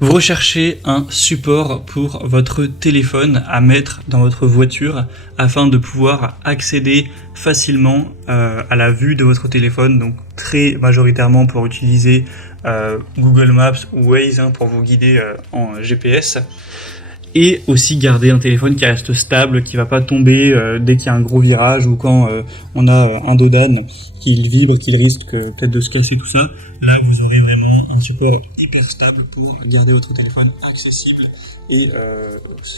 Vous recherchez un support pour votre téléphone à mettre dans votre voiture afin de pouvoir accéder facilement à la vue de votre téléphone, donc très majoritairement pour utiliser Google Maps ou Waze pour vous guider en GPS, et aussi garder un téléphone qui reste stable, qui va pas tomber dès qu'il y a un gros virage ou quand on a un dos d'âne, qu'il vibre, qu'il risque peut-être de se casser, tout ça. Là, vous aurez vraiment un support hyper stable pour garder votre téléphone accessible et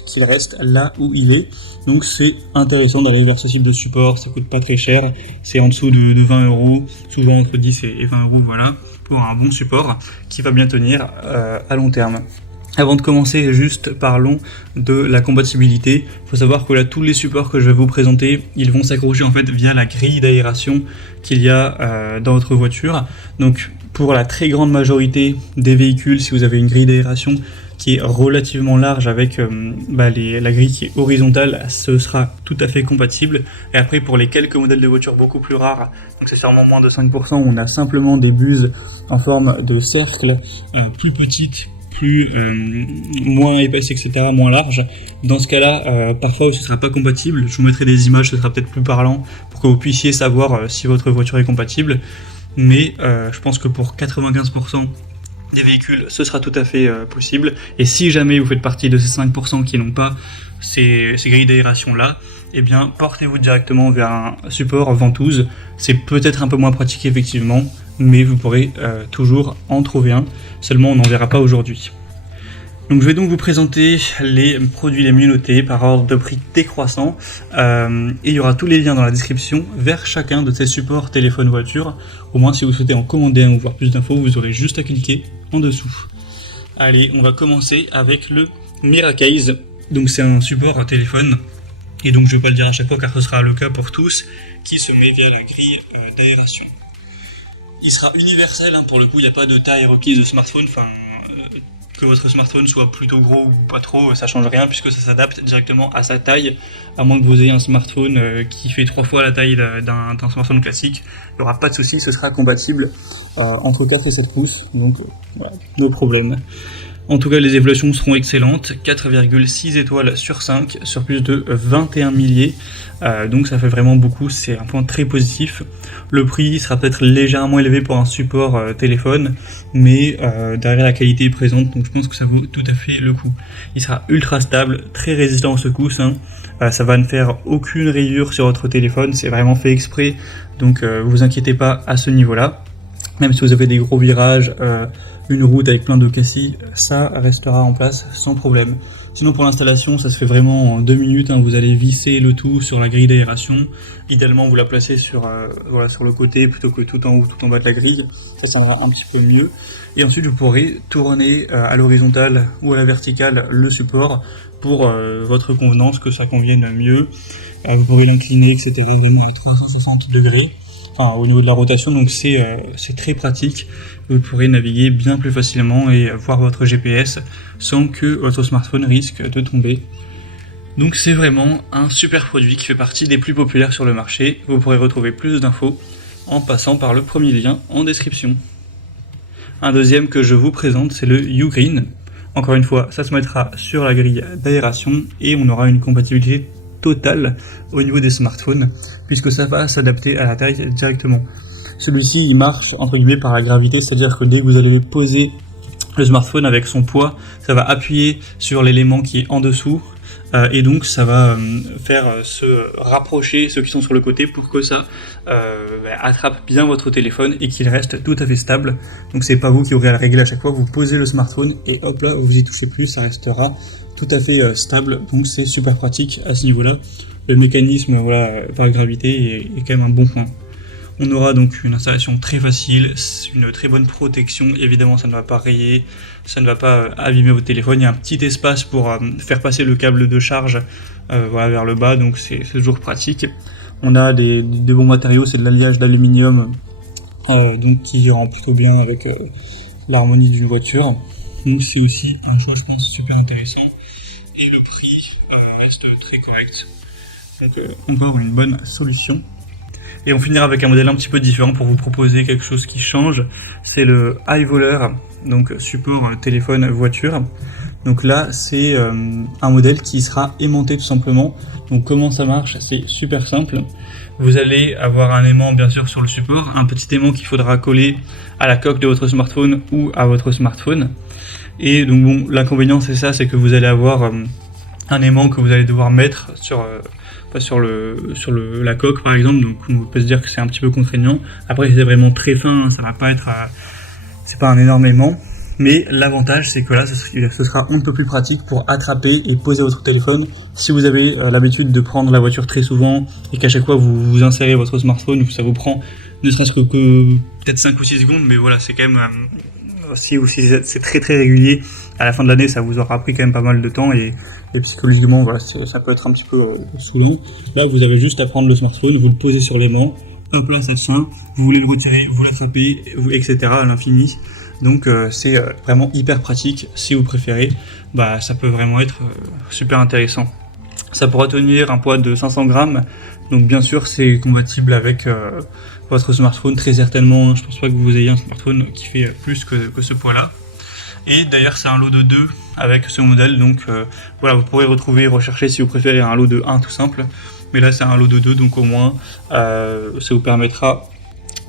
qu'il reste là où il est. Donc c'est intéressant d'aller vers ce type de support, ça coûte pas très cher, c'est en dessous de 20 €, souvent entre 10 et 20 €, voilà, pour un bon support qui va bien tenir à long terme. Avant de commencer, juste parlons de la compatibilité. Il faut savoir que là, tous les supports que je vais vous présenter, ils vont s'accrocher en fait via la grille d'aération qu'il y a dans votre voiture. Donc pour la très grande majorité des véhicules, si vous avez une grille d'aération qui est relativement large avec la grille qui est horizontale, ce sera tout à fait compatible. Et après, pour les quelques modèles de voitures beaucoup plus rares, donc c'est sûrement moins de 5%, on a simplement des buses en forme de cercle, plus petites, moins épaisse, etc., moins large. Dans ce cas-là, parfois ce sera pas compatible. Je vous mettrai des images, ce sera peut-être plus parlant pour que vous puissiez savoir si votre voiture est compatible. Mais je pense que pour 95% des véhicules, ce sera tout à fait possible. Et si jamais vous faites partie de ces 5% qui n'ont pas ces grilles d'aération-là, eh bien, portez-vous directement vers un support ventouse. C'est peut-être un peu moins pratique, effectivement, mais vous pourrez toujours en trouver un. Seulement, on n'en verra pas aujourd'hui. Donc, je vais donc vous présenter les produits les mieux notés par ordre de prix décroissant. Et il y aura tous les liens dans la description vers chacun de ces supports téléphone-voiture. Au moins, si vous souhaitez en commander un ou voir plus d'infos, vous aurez juste à cliquer en dessous. Allez, on va commencer avec le Miracase. Donc, c'est un support à téléphone. Et donc, je ne vais pas le dire à chaque fois car ce sera le cas pour tous, qui se met via la grille d'aération. Il sera universel, pour le coup, il n'y a pas de taille requise de smartphone. Que votre smartphone soit plutôt gros ou pas trop, ça change rien puisque ça s'adapte directement à sa taille, à moins que vous ayez un smartphone qui fait 3 fois la taille d'un smartphone classique. Il n'y aura pas de souci, ce sera compatible entre 4 et 7 pouces, donc voilà, no problème. En tout cas, les évaluations seront excellentes, 4,6 étoiles sur 5, sur plus de 21 milliers, donc ça fait vraiment beaucoup, c'est un point très positif. Le prix sera peut-être légèrement élevé pour un support téléphone, mais derrière la qualité est présente, donc je pense que ça vaut tout à fait le coup. Il sera ultra stable, très résistant aux secousses, ça va ne faire aucune rayure sur votre téléphone, c'est vraiment fait exprès, donc vous inquiétez pas à ce niveau-là. Même si vous avez des gros virages, une route avec plein de cassis, ça restera en place sans problème. Sinon pour l'installation, ça se fait vraiment en 2 minutes, vous allez visser le tout sur la grille d'aération. Idéalement vous la placez sur le côté plutôt que tout en haut, tout en bas de la grille, ça tiendra un petit peu mieux. Et ensuite vous pourrez tourner à l'horizontale ou à la verticale le support pour votre convenance, que ça convienne mieux. Vous pourrez l'incliner, etc. vraiment à 360 degrés. Au niveau de la rotation, donc c'est très pratique. Vous pourrez naviguer bien plus facilement et voir votre GPS sans que votre smartphone risque de tomber. Donc c'est vraiment un super produit qui fait partie des plus populaires sur le marché. Vous pourrez retrouver plus d'infos en passant par le premier lien en description. Un deuxième que je vous présente, c'est le Ugreen. Encore une fois, ça se mettra sur la grille d'aération et on aura une compatibilité totale au niveau des smartphones, puisque ça va s'adapter à la taille directement. Celui-ci, il marche entre guillemets par la gravité, c'est-à-dire que dès que vous allez poser le smartphone avec son poids, ça va appuyer sur l'élément qui est en dessous, et donc ça va faire se rapprocher ceux qui sont sur le côté pour que ça attrape bien votre téléphone et qu'il reste tout à fait stable. Donc c'est pas vous qui aurez à le régler à chaque fois, vous posez le smartphone et hop là, vous y touchez plus, ça restera tout à fait stable, donc c'est super pratique à ce niveau-là. Le mécanisme par gravité est quand même un bon point. On aura donc une installation très facile, une très bonne protection, évidemment ça ne va pas rayer, ça ne va pas abîmer votre téléphone, il y a un petit espace pour faire passer le câble de charge vers le bas, donc c'est toujours pratique. On a des bons matériaux, c'est de l'alliage d'aluminium, donc qui rend plutôt bien avec l'harmonie d'une voiture. Donc c'est aussi un choix, je pense, super intéressant. Et le prix reste très correct. Donc encore une bonne solution. Et on finira avec un modèle un petit peu différent pour vous proposer quelque chose qui change. C'est le Highvoler donc support téléphone voiture. Donc là, c'est un modèle qui sera aimanté tout simplement. Donc comment ça marche? C'est super simple. Vous allez avoir un aimant bien sûr sur le support, un petit aimant qu'il faudra coller à la coque de votre smartphone ou à votre smartphone. Et donc bon, l'inconvénient c'est ça, c'est que vous allez avoir un aimant que vous allez devoir mettre sur la coque par exemple. Donc on peut se dire que c'est un petit peu contraignant. Après c'est vraiment très fin, ça va pas être, c'est pas un énorme aimant. Mais l'avantage, c'est que là, ce sera un peu plus pratique pour attraper et poser votre téléphone. Si vous avez l'habitude de prendre la voiture très souvent et qu'à chaque fois vous insérez votre smartphone, ça vous prend ne serait-ce que peut-être 5 ou 6 secondes, mais voilà, c'est quand même, si c'est très très régulier, à la fin de l'année, ça vous aura pris quand même pas mal de temps et psychologiquement, voilà, ça peut être un petit peu saoulant. Là, vous avez juste à prendre le smartphone, vous le posez sur l'aimant, hop là, ça tient, vous voulez le retirer, vous l'attrapez, etc. à l'infini. Donc c'est vraiment hyper pratique. Si vous préférez, ça peut vraiment être super intéressant. Ça pourra tenir un poids de 500 grammes. Donc bien sûr c'est compatible avec votre smartphone très certainement. Je pense pas que vous ayez un smartphone qui fait plus que ce poids-là. Et d'ailleurs c'est un lot de 2 avec ce modèle. Donc voilà, vous pourrez rechercher si vous préférez un lot de 1 tout simple. Mais là c'est un lot de 2, donc au moins ça vous permettra,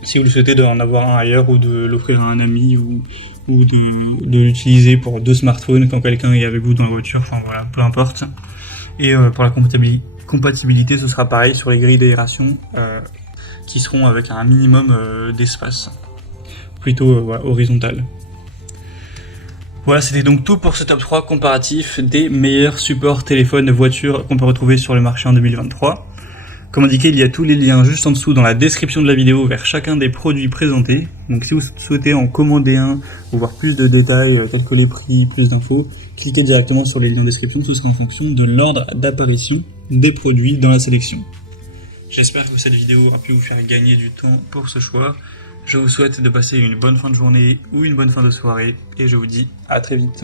si vous le souhaitez, d'en avoir un ailleurs ou de l'offrir à un ami ou de l'utiliser pour 2 smartphones quand quelqu'un est avec vous dans la voiture, enfin voilà, peu importe. Et pour la compatibilité, ce sera pareil sur les grilles d'aération qui seront avec un minimum d'espace, plutôt horizontal. Voilà, c'était donc tout pour ce top 3 comparatif des meilleurs supports téléphone voiture qu'on peut retrouver sur le marché en 2023. Comme indiqué, il y a tous les liens juste en dessous dans la description de la vidéo vers chacun des produits présentés. Donc si vous souhaitez en commander un ou voir plus de détails tels que les prix, plus d'infos, cliquez directement sur les liens en description, ce sera en fonction de l'ordre d'apparition des produits dans la sélection. J'espère que cette vidéo aura pu vous faire gagner du temps pour ce choix. Je vous souhaite de passer une bonne fin de journée ou une bonne fin de soirée et je vous dis à très vite.